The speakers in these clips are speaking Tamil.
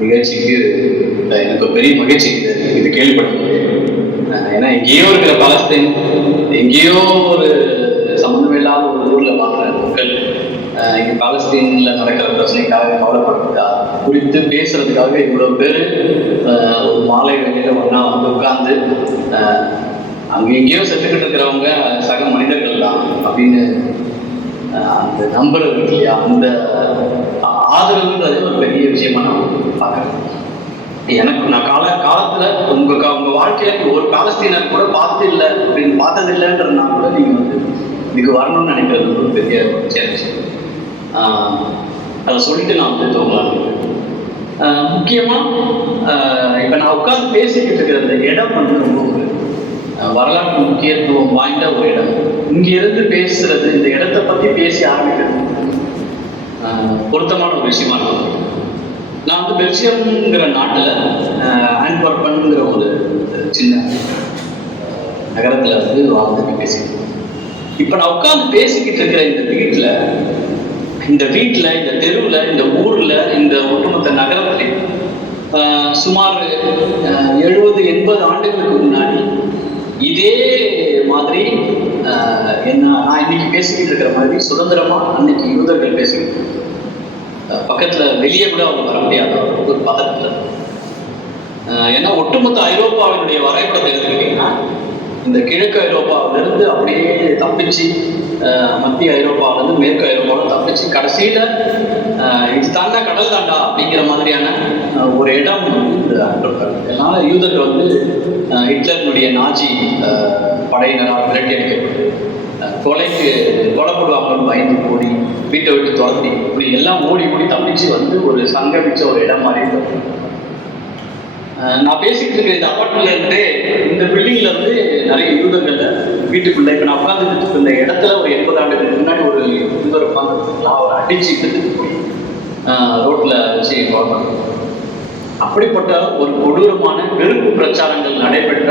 நிகழ்ச்சிக்கு எனக்கு ஒரு பெரிய மகிழ்ச்சி. இது கேள்விப்பட்டது. ஏன்னா எங்கேயோ இருக்கிற பலஸ்தீன் எங்கேயோ ஒரு சம்மந்தம் இல்லாத ஒரு ஊர்ல வாழ்ற மக்கள் இங்க பாலஸ்தீன்ல நடக்கிற பிரச்சனைக்காக கவலைப்படுறதுக்கா குறித்து பேசுறதுக்காக இவ்வளவு பேர் ஒரு மாலை வேலையில ஒண்ணா வந்து உட்கார்ந்து அஹ், அங்க எங்கேயோ செத்துக்கிட்டு இருக்கிறவங்க சக மனிதர்கள் தான் அப்படின்னு அந்த நம்பர் இருக்கு இல்லையா? அந்த ஆதரவுன்றது ஒரு பெரிய விஷயமா நான் பார்க்குறேன் எனக்கு நான் கால காலத்துல உங்க உங்க வாழ்க்கையில ஒரு பாலஸ்தீனர் கூட பார்த்து இல்லை அப்படின்னு பார்த்தது இல்லைன்றதுனா கூட நீங்க வந்து இதுக்கு வரணும்னு நினைக்கிறது ஒரு பெரிய சேலஞ்ச் அதை சொல்லிட்டு நான் வந்து தோங்கலாம் முக்கியமா இப்ப நான் உட்கார்ந்து பேசிக்கிட்டு இருக்கிற இந்த இடம் வந்து ரொம்ப ஒரு வரலாற்று முக்கியத்துவம் வாய்ந்த ஒரு இடம். இங்க இருந்து பேசுறது இந்த இடத்தை பத்தி பேசி ஆரம்பிக்கிறது பொருத்தமான ஒரு விஷயமா இருக்கும் நான் வந்து பெல்ஜியம்ங்கிற நாட்டில் ஆன்பர்பன்ங்கிற ஒரு சின்ன நகரத்தில் வந்து வாழ்ந்து பேசிக்கிட்டு இப்போ நான் உட்காந்து பேசிக்கிட்டு இருக்கிற இந்த வீட்டில் இந்த வீட்டில் இந்த தெருவில் இந்த ஊரில் இந்த ஒட்டுமொத்த நகரத்தில் சுமார் எழுபது எண்பது ஆண்டுகளுக்கு முன்னாடி இதே மாதிரி என்ன நான் இன்னைக்கு பேசிக்கிட்டு இருக்கிற மாதிரி சுதந்திரமா அன்னைக்கு யூதர்கள் பேசிக்கிட்டு பக்கத்துல வெளியே கூட அவங்க வர முடியாத ஒரு பதத்துல ஏன்னா ஒட்டுமொத்த ஐரோப்பாவினுடைய வரைபடத்தை எடுத்துக்கிட்டீங்கன்னா இந்த கிழக்கு ஐரோப்பாவிலிருந்து அப்படியே தப்பிச்சு மத்திய ஐரோப்பாவிலேருந்து மேற்கு ஐரோப்பாவில் தப்பிச்சு கடைசியில் அஹ் இது தாண்டா கடல் தாண்டா அப்படிங்கிற மாதிரியான ஒரு இடம் வந்து இந்த யூதர்கள் வந்து ஹிட்லருடைய ஹிட்லரினுடைய நாஜி படையினரால் விரட்டி அடிக்கப்பட்டு கொலைக்கு கொலைப்படுவாங்கன்னு பயந்து ஓடி வீட்டை விட்டு துரத்தி இப்படி எல்லாம் ஓடி ஓடி தப்பிச்சு வந்து ஒரு சங்கமிச்ச ஒரு இடம் மாதிரி இருந்தது. நான் பேசிட்டு இருக்கிற இந்த அப்பார்ட்மெண்ட்ல இருந்து இந்த பில்டிங்ல இருந்து நிறைய யூதர்கள் வீட்டுக்குள்ள இப்ப நான் உட்காந்துட்டு இருந்த இடத்துல ஒரு எண்பது ஆண்டுகளுக்கு முன்னாடி ஒரு யூதர் உட்காந்துருக்கா அவர் அடிச்சு இழுத்துட்டு போய் ரோட்ல வச்சு அப்படிப்பட்ட ஒரு கொடூரமான வெறுப்பு பிரச்சாரங்கள் நடைபெற்ற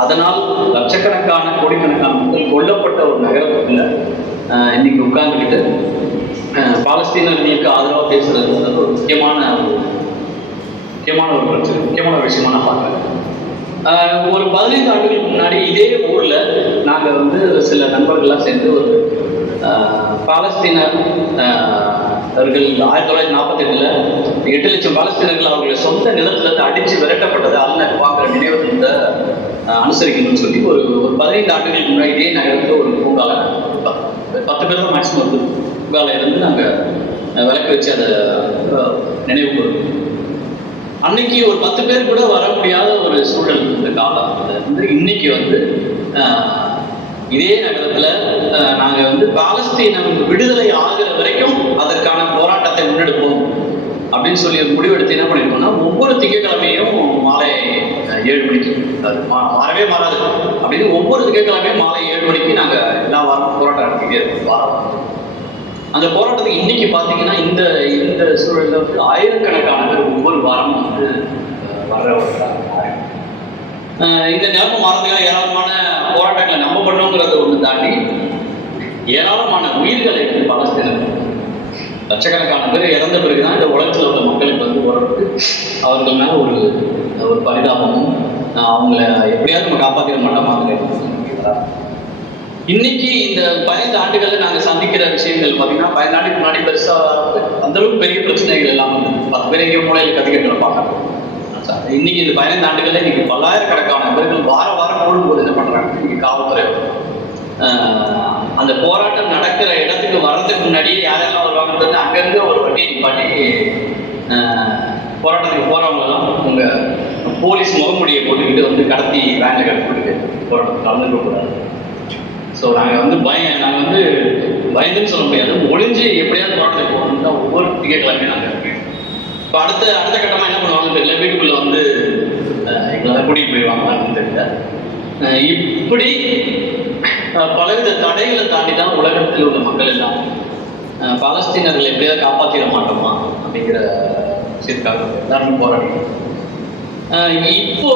அதனால் லட்சக்கணக்கான கோடிக்கணக்கான மக்கள் கொல்லப்பட்ட ஒரு நகரத்துக்குள்ள இன்னைக்கு உட்கார்ந்துக்கிட்டு பாலஸ்தீனர்களுக்கு ஆதரவாக பேசுறது ஒரு முக்கியமான ஒரு முக்கியமான ஒரு பிரச்சனை முக்கியமான ஒரு விஷயமா நான் பார்க்குறேன். ஒரு பதினைந்து ஆண்டுகளுக்கு முன்னாடி இதே ஊரில் நாங்கள் வந்து சில நண்பர்கள்லாம் சேர்ந்து ஒரு பாலஸ்தீனர் அவர்கள் ஆயிரத்தி தொள்ளாயிரத்தி நாற்பத்தி எட்டுல எட்டு லட்சம் பாலஸ்தீனர்கள் அவர்களுடைய சொந்த நிலத்திலிருந்து அடித்து அடிச்சு விரட்டப்பட்டது அல்ல பார்க்குற நினைவு இந்த அனுசரிக்கணும்னு சொல்லி ஒரு ஒரு பதினைந்து ஆண்டுகளுக்கு முன்னாடி இதே நகரத்தில் ஒரு பூங்கால ஒரு பத்து- பத்து பேர் தான் மேக்ஸிமம் வந்து பூங்கால இருந்து நாங்கள் விளக்கு வச்சு அதை நினைவு கூறுவோம். அன்னைக்கு ஒரு பத்து பேர் கூட வர முடியாத ஒரு சூழல் இந்த காலம் வந்து இன்னைக்கு வந்து இதே நகரத்துல நாங்க வந்து பாலஸ்தீனம் விடுதலை ஆகிற வரைக்கும் அதற்கான போராட்டத்தை முன்னெடுப்போம் அப்படின்னு சொல்லி ஒரு முடிவெடுத்து என்ன பண்ணிருக்கோம்னா ஒவ்வொரு திங்கட்கிழமையும் மாலை ஏழு மணிக்கு மா- மாறவே மாறாது அப்படின்னு ஒவ்வொரு திங்கட்கிழமையும் மாலை ஏழு மணிக்கு நாங்க எல்லா வாரம் போராட்டம் நடத்திட்டே இருக்கோம் வாரம் அந்த போராட்டத்துக்கு இன்னைக்கு பார்த்தீங்கன்னா இந்த இந்த சூழல்ல ஆயிரக்கணக்கான ஒவ்வொரு வாரமும் வந்து வர்றவர்களாக இந்த நிலப்ப மாறதுக்காக ஏராளமான போராட்டங்களை நம்ம பண்ணோங்கிறத ஒன்று தாண்டி ஏராளமான உயிர்களை வந்து பலஸ்தீனம் லட்சக்கணக்கான பேர் இறந்த பிறகுதான் இந்த உலகத்தில் உள்ள மக்களுக்கு வந்து ஓரளவுக்கு அவர்கள் மேல ஒரு ஒரு பரிதாபமும் அவங்கள எப்படியாவது நம்ம காப்பாற்றிட மாட்டோமாங்கிற இன்னைக்கு இந்த பதினைந்து ஆண்டுகள்ல நாங்க சந்திக்கிற விஷயங்கள் பாத்தீங்கன்னா பதினைந்து ஆண்டுக்கு முன்னாடி பெருசா அந்த அளவுக்கு பெரிய பிரச்சனைகள் எல்லாம் பத்து பேர் எங்கேயோ மூலையில் கத்திக்கிட்டு இருப்பாங்க. இன்னைக்கு இந்த பதினைந்து ஆண்டுகள்ல இன்னைக்கு பல்லாயிரக்கணக்கான பேர்கள் வார வாரம் கூடும்போது என்ன பண்றாங்க? இன்னைக்கு காவல்துறை. அந்த போராட்டம் நடக்கிற இடத்துக்கு வர்றதுக்கு முன்னாடியே யாரெல்லாம் வருவாங்கன்றது அங்கங்க ஒரு வட்டி நிப்பாட்டி போராட்டத்துக்கு போறவங்க தான் உங்க போலீஸ் முகமுடியை போட்டுக்கிட்டு வந்து கடத்தி வேன்ல கடத்தி போராட்டத்துக்கு கலந்துக்க கூடாது ஸோ நாங்கள் வந்து பயம் நாங்கள் வந்து பயந்துன்னு சொல்ல முடியாது. ஒளிஞ்சு எப்படியாவது போராட்டத்துக்கு போகணும் தான் ஒவ்வொரு திங்கட்கிழமையும் நாங்கள் இப்போ அடுத்த அடுத்த கட்டமாக என்ன பண்ணுவாங்கன்னு தெரியல. வீட்டுக்குள்ளே வந்து எங்களால் எங்களை கூட்டிகிட்டு போயிடுவாங்களான்னு தெரியல. இப்படி பலவித தடைகளை தாண்டி தான் உலகத்தில் உள்ள மக்கள் எல்லாம் பாலஸ்தீனர்களை எப்படியாவது காப்பாற்றிட மாட்டோமா அப்படிங்கிற சீர்காக எல்லாருமே போராடிட்டு இப்போ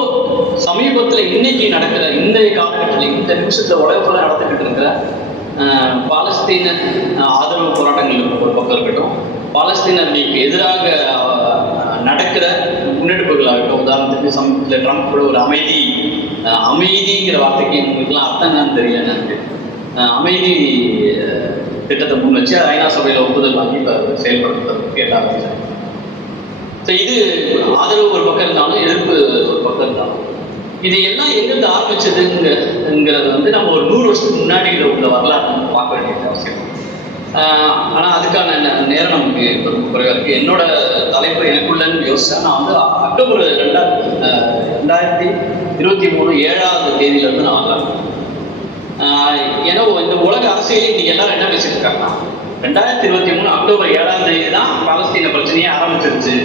சமீபத்தில் இன்னைக்கு நடக்கிற இந்த காலகட்டத்தில் இந்த நிமிஷத்தில் உலகத்தில் நடந்துக்கிட்டு இருக்கிற பாலஸ்தீன ஆதரவு போராட்டங்கள் ஒரு பக்கம் இருக்கட்டும் பாலஸ்தீனர்களுக்கு எதிராக நடக்கிற முன்னெடுப்புகளாகட்டும் உதாரணத்துக்கு சமீபத்தில் ட்ரம்ப் கூட ஒரு அமைதி அமைதிங்கிற வார்த்தைக்கு எங்களுக்குலாம் அர்த்தம் என்னன்னு தெரியல எனக்கு. அமைதி திட்டத்தை முன் வச்சு ஐநா சபையில் ஒப்புதல் வாங்கி இப்போ செயல்படுத்துறதுக்கு இது ஆதரவு ஒரு பக்கம் இருந்தாலும் எதிர்ப்பு ஒரு பக்கம் இருந்தாலும். இது எல்லாம் எங்கிருந்து ஆரம்பிச்சதுங்கிறது வந்து நம்ம ஒரு நூறு வருஷத்துக்கு முன்னாடி உள்ள வரலாறு நம்ம பார்க்க வேண்டியது அவசியம். ஆனால் அதுக்கான நேரம் நமக்கு குறைவாக ரொம்ப குறைவா என்னோட தலைப்பு எனக்குள்ளன்னு யோசிச்சா நான் வந்து அக்டோபர் ரெண்டா ரெண்டாயிரத்தி இருபத்தி மூணு ஏழாவது தேதியிலேருந்து நான் வரலாம் ஏன்னா இந்த உலக அரசியல் இன்னைக்கு எல்லாரும் என்ன பேசிட்டு இருக்காங்கன்னா ரெண்டாயிரத்தி இருபத்தி மூணு அக்டோபர் ஏழாம் தேதி தான் பாலஸ்தீன பிரச்சனையே ஆரம்பிச்சிருச்சு.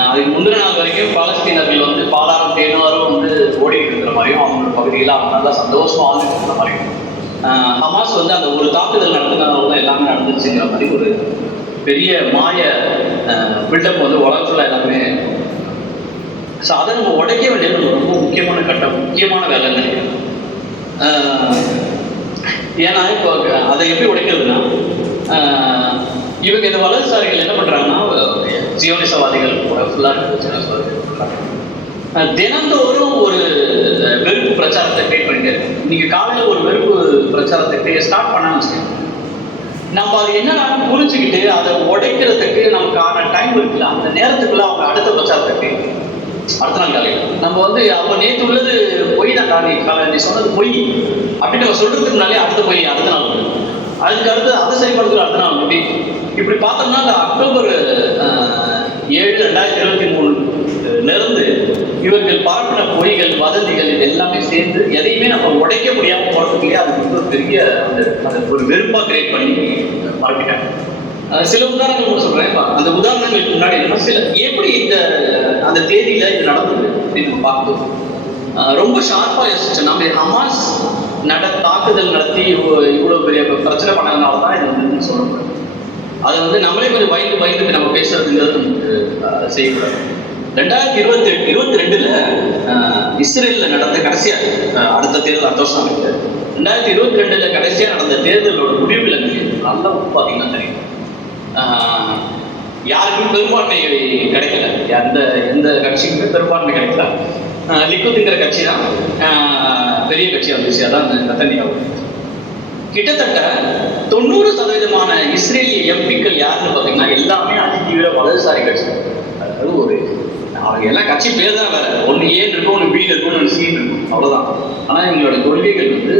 அதுக்கு முந்தின நாள் வரைக்கும் பாலஸ்தீனர்கள் வந்து பாலாரம் தேனாரும் வந்து ஓடிட்டு இருக்கிற மாதிரியும் அவங்களோட பகுதியில் அவங்க நல்லா சந்தோஷமா வாழ்ந்துட்டு இருக்கிற மாதிரியும். ஹமாஸ் வந்து அந்த ஒரு தாக்குதல் நடத்தினால தான் எல்லாமே நடந்துச்சுங்கிற மாதிரி ஒரு பெரிய மாய பில்டப் வந்து உலகத்தில் எல்லாமே ஸோ அதை நம்ம உடைக்க வேண்டியது ரொம்ப முக்கியமான கட்டம் முக்கியமான வேலை நினைக்கிறேன். ஏன்னா இப்போ அதை எப்படி உடைக்கிறதுனா இவங்க இந்த வலதுசாரிகள் என்ன பண்ணுறாங்கன்னா ஜியோனிசவாதிகள் கூட ஃபுல்லாக தினந்தோறும் ஒரு வெறுப்பு பிரச்சாரத்தை கிரியேட் பண்ணிட்டு இருக்கு. இன்னைக்கு காலையில் ஒரு வெறுப்பு பிரச்சாரத்தை ஸ்டார்ட் பண்ணான்னு வச்சுக்கோங்க நம்ம அது என்னன்னு புரிஞ்சுக்கிட்டு அதை உடைக்கிறதுக்கு நமக்கான டைம் இருக்குல்ல அந்த நேரத்துக்குள்ள அவங்க அடுத்த பிரச்சாரத்துக்கு அடுத்த நாள் காலையில். நம்ம வந்து அப்போ நேற்று உள்ளது பொய் தான் காலை காலை நீ சொன்னது பொய். அப்படின்னு நம்ம சொல்றதுக்கு முன்னாலே அடுத்த பொய் அடுத்த நாள் அதுக்கு அடுத்து அதை சரி பண்ணுறதுக்கு அடுத்த நாள் அப்படி இப்படி பார்த்தோம்னா அந்த அக்டோபர் ஏழு ரெண்டாயிரத்தி இருபத்தி மூணு நிறந்து இவர்கள் பரப்பின பொய்கள் வதந்திகள் இது எல்லாமே சேர்ந்து எதையுமே நம்ம உடைக்க முடியாம போறதுக்குள்ளே அது வந்து ஒரு பெரிய அந்த அந்த ஒரு வெறுப்பா கிரியேட் பண்ணி பரப்பிட்டாங்க. சில உதாரணங்கள் கூட சொல்றேன். அந்த உதாரணங்களுக்கு முன்னாடி என்னன்னா சில எப்படி இந்த அந்த தேதியில இது நடந்தது அப்படின்னு நம்ம ரொம்ப ஷார்ப்பா யோசிச்சோம் நம்ம ஹமாஸ் நட தாக்குதல் நடத்தி இவ்வளோ இவ்வளவு பெரிய பிரச்சனை பண்ணதுனால தான் இது வந்து சொல்ல முடியும் அதை வந்து நம்மளே கொஞ்சம் பயந்து பயந்துட்டு நம்ம பேசுறதுங்கிறது நமக்கு செய்யக்கூடாது. ரெண்டாயிரத்தி இருபத்தி இருபத்தி ரெண்டுல இஸ்ரேல்ல நடந்த கடைசியா அடுத்த தேர்தல் அடுத்த வருஷம் இருக்கு. ரெண்டாயிரத்தி இருபத்தி ரெண்டுல கடைசியா நடந்த தேர்தலோட முடிவுல நீங்க நல்லா பாத்தீங்கன்னா தெரியும் யாருக்கும் பெரும்பான்மை கிடைக்கல. எந்த எந்த கட்சிக்குமே பெரும்பான்மை கிடைக்கல. லிக்குதுங்கிற கட்சி தான் பெரிய கட்சியாக இருந்துச்சு. அதான் அந்த கிட்டத்தட்ட தொண்ணூறு சதவீதமான இஸ்ரேலிய எம்பிக்கள் யாருன்னு பார்த்தீங்கன்னா எல்லாமே அதிதீவிர வலதுசாரி கட்சி அதாவது ஒரு அவங்க எல்லாம் கட்சி பேர் தான் வேற. ஒன்று ஏன் இருக்கும் ஒன்று பி இருக்கும் ஒன்று சி இருக்கும். அவ்வளோதான் ஆனால் இவங்களோட கொள்கைகள் வந்து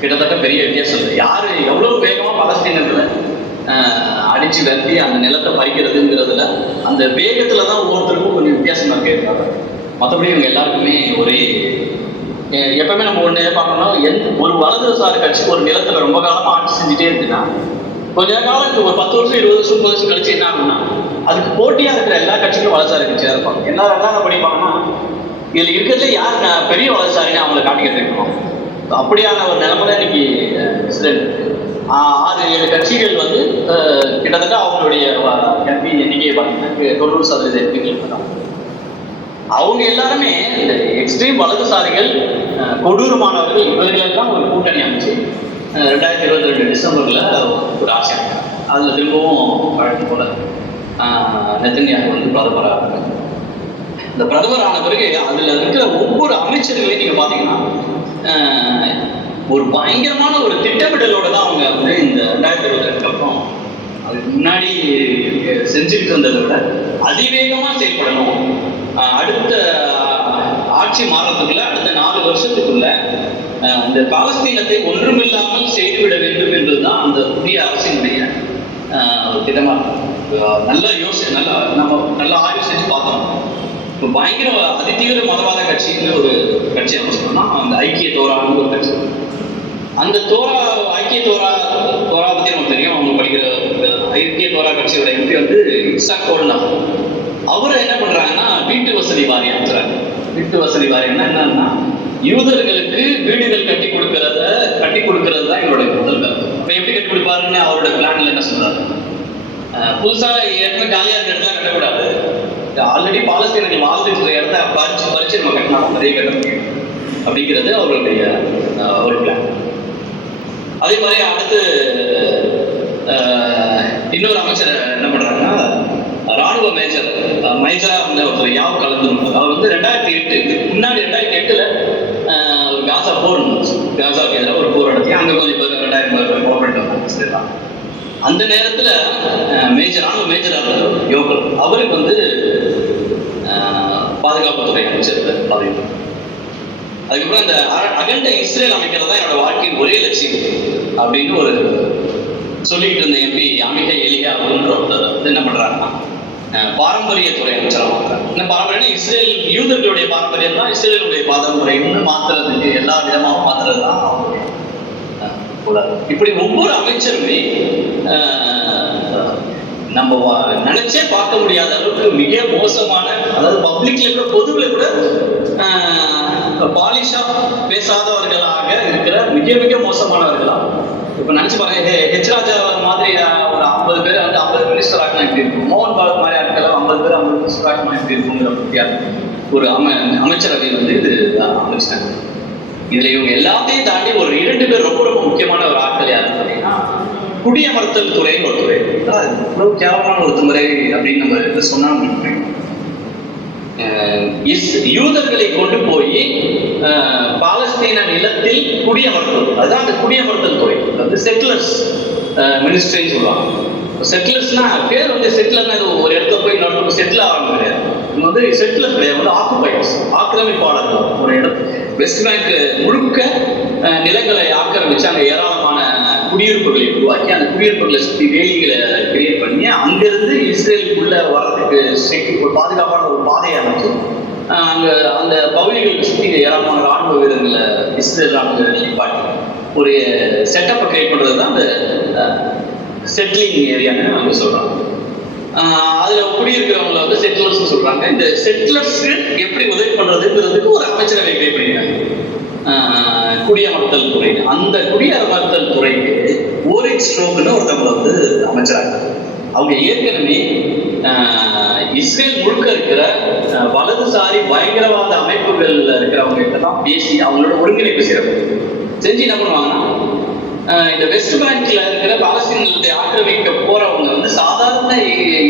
கிட்டத்தட்ட பெரிய வித்தியாசம். இல்லை யார் எவ்வளோ வேகமாக பலஸ்தீனத்தில் அடிச்சு விரட்டி அந்த நிலத்தை பறிக்கிறதுங்கிறதுல அந்த வேகத்தில் தான் ஒவ்வொருத்தருக்கும் கொஞ்சம் வித்தியாசமாக கேட்குறாங்க மற்றபடி இவங்க எல்லாருக்குமே ஒரே எப்பவுமே நம்ம ஒன்று பார்க்கணும்னா எந்த ஒரு வலதுசாரி கட்சி ஒரு நிலத்துல ரொம்ப காலமாக ஆட்சி செஞ்சுட்டே இருக்குன்னா கொஞ்ச காலத்துக்கு ஒரு பத்து வருஷம் இருபது வருஷம் முப்பது வருஷம் கழிச்சு என்ன ஆகும்னா அதுக்கு போட்டியாக இருக்கிற எல்லா கட்சிகளும் வலதுசாரி கட்சியாக இருப்பாங்க. எல்லாரும் என்ன படிப்பாங்கன்னா இதில் இருக்கிறதுல யார் பெரிய வலதுசாரின்னு அவங்களை காட்டிக்கிட்டு இருக்கணும் அப்படியான ஒரு நிலைமையில இன்னைக்கு அஹ், ஆறு ஏழு கட்சிகள் வந்து கிட்டத்தட்ட அவங்களுடைய எம்பி எண்ணிக்கையை பார்த்தீங்கன்னா தொண்ணூறு சதவீத எம்பிகள் அவங்க எல்லாருமே இந்த எக்ஸ்ட்ரீம் வலதுசாரிகள் கொடூரமானவர்கள் இவர்களெல்லாம் ஒரு கூட்டணி அமைச்சு ரெண்டாயிரத்தி இருபத்தி ரெண்டு டிசம்பர்ல ஒரு ஆட்சி அதில் அதுல திரும்பவும் வழக்கு போல நெத்தன்யாக வந்து பிரதமராக இருக்காங்க இந்த பிரதமர் ஆன பிறகு அதுல இருக்கிற ஒவ்வொரு அமைச்சர்களையும் நீங்க பாத்தீங்கன்னா ஒரு பயங்கரமான ஒரு திட்டமிடலோட தான் அவங்க வந்து இந்த ரெண்டாயிரத்தி இருபத்தி ரெண்டு அப்புறம் அதுக்கு முன்னாடி செஞ்சுட்டு இருந்ததை விட அதிவேகமா செயல்படணும். அடுத்த ஆட்சி மாறத்துக்குள்ள அடுத்த நாலு வருஷத்துக்குள்ள இந்த பாலஸ்தீனத்தை ஒன்றுமில்லாமல் செய்துவிட வேண்டும் என்பதுதான் அந்த புதிய அரசினுடைய அஹ், ஒரு திட்டமா நல்ல யோசி நல்லா நம்ம நல்லா ஆய்வு செஞ்சு பார்த்தோம். இப்போ பயங்கர அதிதீவிர மதவாத கட்சின்னு ஒரு கட்சி அமைச்சோம்னா அந்த ஐக்கிய தோரான்னு ஒரு கட்சி. அந்த தோரா ஐக்கிய தோரா தோரா பத்தி நமக்கு தெரியும். அவங்க படிக்கிற ஐக்கிய தோரா கட்சியோட எம்பி வந்து இசாக் கோல்னா. அவர் என்ன பண்றாங்கன்னா வீட்டு வசதி வாரியம் வீட்டு வசதி வாரியம்னா என்னன்னா யூதர்களுக்கு வீடுகள் கட்டி கொடுக்கறத கட்டி கொடுக்கறது தான் எங்களுடைய முதல் வேலை. இப்போ எப்படி கட்டி கொடுப்பாருன்னு அவரோட பிளான்ல என்ன சொல்றாரு? புதுசா இடத்துல காலியா இருக்க இடத்துல கட்டக்கூடாது. ஆல்ரெடி பாலஸ்தீனர்கள் வாழ்ந்துட்டு இருக்கிற இடத்த பறிச்சு பறிச்சு நம்ம கட்டினா நிறைய கட்ட முடியும். அப்படிங்கிறது அவருடைய ஒரு பிளான் அதே மாதிரி அடுத்து இன்னொரு அமைச்சர் என்ன பண்றாங்கன்னா ராணுவ மேஜர் அஹ், இருந்த வந்து ஒருத்தர் யாவ் கலந்து அவர் வந்து ரெண்டாயிரத்தி எட்டு முன்னாடி ரெண்டாயிரத்தி எட்டுல ஒரு காசா போர் காசாவுக்கு எதிராக ஒரு போர் நடத்தி அங்க கொஞ்சம் பேர் ரெண்டாயிரம் பேர் கவர்மெண்ட் வந்து சரிதான் அந்த நேரத்துல மேஜர் ராணுவ மேஜரா இருந்தார் யோகல் அவருக்கு வந்து பாதுகாப்புத்துறை அமைச்சர் பதவி. அதுக்கப்புறம் அந்த அகண்ட இஸ்ரேல் அமைக்கிறது தான் என்னோட வாழ்க்கையின் ஒரே லட்சியம். அப்படின்னு ஒரு சொல்லிக்கிட்டு இருந்த எம்பி அமிகா எலியா அப்படின்ற ஒருத்தர் வந்து என்ன பண்றாருன்னா பாரம்பரிய துறை அமைச்சராக இந்த பாரம்பரியம் இஸ்ரேல் யூதர்களுடைய பாரம்பரியம் தான் இஸ்ரேலுடைய பாரம்பரியம்னு மாத்துறதுக்கு எல்லா விதமாக மாத்துறது தான் இப்படி ஒவ்வொரு அமைச்சருமே நம்ம நினைச்சே பார்க்க முடியாத அளவுக்கு மிக மோசமான அதாவது பப்ளிக்ல கூட பொதுவில் கூட பாலிஷா பேசாதவர்களாக இருக்கிற மிக மிக மோசமானவர்களா. இப்ப நினைச்சு பாருங்க ஹெச் ராஜா மாதிரி ஒரு ஐம்பது பேர் வந்து ஐம்பது மினிஸ்டர் ஆகினா எப்படி இருக்கும் மோகன் பாரத் மாதிரி பேர் எப்படி இருக்குங்கிற பத்தியா ஒரு அம அமைச்சரவை வந்து இது அமைச்சாங்க இதுல இவங்க எல்லாத்தையும் தாண்டி ஒரு இரண்டு பேர் ரொம்ப ரொம்ப முக்கியமான ஒரு ஆட்கள் யாருன்னு பார்த்தீங்கன்னா குடியமர்த்தல் துறைன்னு ஒரு துறை. இவ்வளவு கேவலமான ஒரு துறை அப்படின்னு நம்ம சொன்னா அஹ் இஸ்- யூதர்களை கொண்டு போய் பாலஸ்தீன நிலத்தில் குடியமர்த்தல். அதுதான் அந்த குடியமர்த்தல் துறை. அது செட்டிலர்ஸ் மினிஸ்ட்ரின்னு சொல்லுவாங்க. செட்டிலர்ஸ்னா பேர் வந்து செட்டிலர்னா இது ஒரு இடத்துல போய் நடந்து செட்டில் ஆகணும் கிடையாது. இவங்க வந்து செட்டிலர் கிடையாது வந்து ஆக்குபைஸ் ஆக்கிரமிப்பாளர்கள் ஒரு இடம். வெஸ்ட் பேங்க் முழுக்க நிலங்களை ஆக்கிரமிச்சு அங்கே ஏராளமான குடியிருப்புகளை உருவாக்கி அந்த குடியிருப்புகளை சுற்றி வேலிகளை கிரியேட் பண்ணி அங்கிருந்து இஸ்ரேலுக்குள்ள வர்றதுக்கு செக்கு ஒரு பாதுகாப்பான ஒரு பாதையை அமைச்சு அங்கே அந்த பகுதிகளுக்கு சுற்றி ஏராளமான ராணுவ வீரர்களை இஸ்ரேல் ராணுவ வீரர்களை நிப்பாட்டி ஒரு செட்டப்பை கிரியேட் பண்ணுறது தான் அந்த செட்டிலிங் ஏரியான்னு அவங்க சொல்றாங்க. அதில் அதுல குடியிருக்கிறவங்கள வந்து செட்டிலர்ஸ் சொல்றாங்க. இந்த செட்டிலர்ஸ்க்கு எப்படி உதவி பண்றதுங்கிறதுக்கு ஒரு அமைச்சரவை கிரியேட் பண்ணிருக்காங்க குடியமர்த்தல் துறை. அந்த குடியமர்த்தல் துறைக்கு ஓரிக் ஸ்ட்ரோக்னு ஒருத்தவங்க வந்து அமைச்சராங்க. அவங்க ஏற்கனவே இஸ்ரேல் முழுக்க இருக்கிற வலதுசாரி பயங்கரவாத அமைப்புகள்ல இருக்கிறவங்க தான் பேசி அவங்களோட ஒருங்கிணைப்பு செய்யறாங்க செஞ்சு என்ன பண்ணுவாங்கன்னா இந்த வெஸ்ட் பேங்க்ல இருக்கிற பாலஸ்தீனத்தை ஆக்கிரமிக்க போறவங்க வந்து சாதாரண